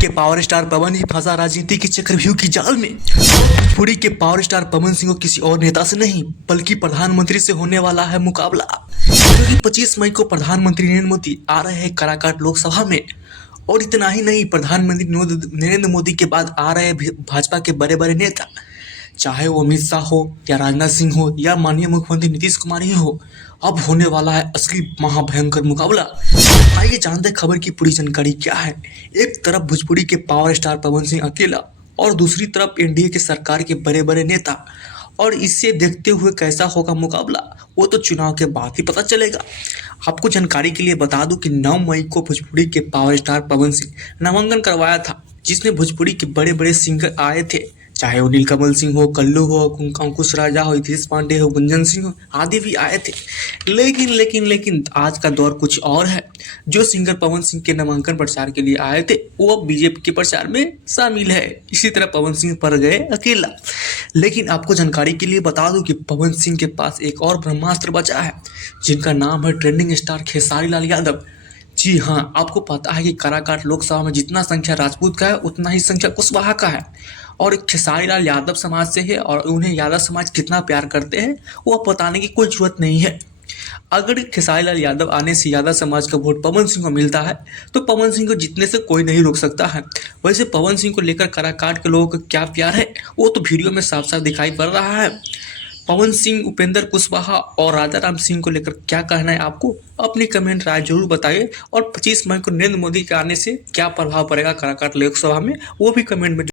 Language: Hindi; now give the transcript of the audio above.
के पावर स्टार पवन ही फंसा राजनीति के चक्रव्यूह की जाल में। भोजपुरी के पावर स्टार पवन सिंह को किसी और नेता से नहीं बल्कि प्रधानमंत्री से होने वाला है मुकाबला, क्योंकि 25 मई को प्रधानमंत्री नरेंद्र मोदी आ रहे हैं काराकाट लोकसभा में। और इतना ही नहीं, प्रधानमंत्री नरेंद्र मोदी के बाद आ रहे भाजपा के बड़े बड़े नेता, चाहे वो अमित शाह हो या राजनाथ सिंह हो या माननीय मुख्यमंत्री नीतीश कुमार ही हो। अब होने वाला है असली महाभयंकर मुकाबला। आइए जानते हैं खबर की पूरी जानकारी क्या है। एक तरफ भोजपुरी के पावर स्टार पवन सिंह अकेला और दूसरी तरफ एनडीए के सरकार के बड़े बड़े नेता। और इसे देखते हुए कैसा होगा मुकाबला, वो तो चुनाव के बाद ही पता चलेगा। आपको जानकारी के लिए बता दूं कि 9 मई को भोजपुरी के पावर स्टार पवन सिंह नामांकन करवाया था, जिसमें भोजपुरी के बड़े बड़े सिंगर आए थे, चाहे वो नीलकमल सिंह हो, कल्लू हो, अंकुश राजा हो, हितेश पांडे हो, गुंजन सिंह हो, आदि भी आए थे। लेकिन आज का दौर कुछ और है। जो सिंगर पवन सिंह के नामांकन प्रचार के लिए आए थे वो अब बीजेपी के प्रचार में शामिल है। इसी तरह पवन सिंह पड़ गए अकेला। लेकिन आपको जानकारी के लिए बता दूं कि पवन सिंह के पास एक और ब्रह्मास्त्र बचा है, जिनका नाम है ट्रेंडिंग स्टार खेसारी लाल यादव। जी हाँ, आपको पता है कि काराकाट लोकसभा में जितना संख्या राजपूत का है उतना ही संख्या कुशवाहा का है, और खेसारी लाल यादव समाज से है। और उन्हें यादव समाज कितना प्यार करते हैं वो बताने की कोई जरूरत नहीं है। अगर खेसारी लाल यादव आने से यादव समाज का वोट पवन सिंह को मिलता है तो पवन सिंह को जीतने से कोई नहीं रोक सकता है। वैसे पवन सिंह को लेकर काराकाट के लोगों का क्या प्यार है वो तो वीडियो में साफ साफ दिखाई पड़ रहा है। पवन सिंह, उपेंद्र कुशवाहा और राजा राम सिंह को लेकर क्या कहना है आपको, अपनी कमेंट राय जरूर बताइए। और 25 मई को नरेंद्र मोदी के आने से क्या प्रभाव पड़ेगा काराकाट लोकसभा में, वो भी कमेंट में